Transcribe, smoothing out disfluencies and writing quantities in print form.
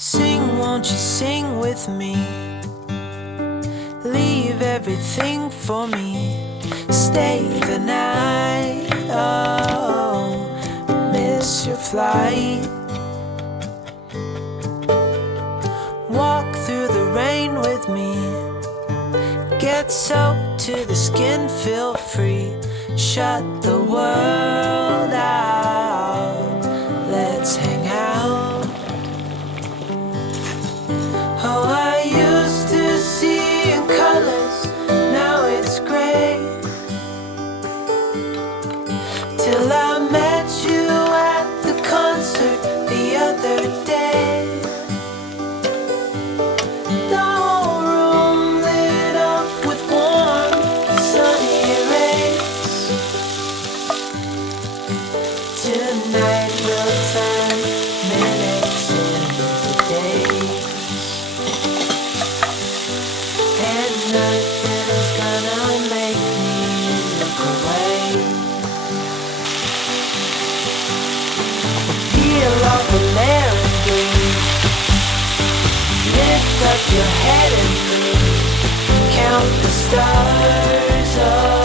Sing, won't you sing with me? Leave everything for me. Stay the night. Oh, miss your flight. Walk through the rain with me. Get soaked to the skin, feel free. Shut the world out. Let's hang out. Oh, I used to see in colors, now it's gray. Till I met you at the concert the other day. The whole room lit up with warm, sunny rays. Tonight we'll turn minutes into days. And nothing's gonna make me look away. Peel off a layer of green. Lift up your head and breathe. Count the stars.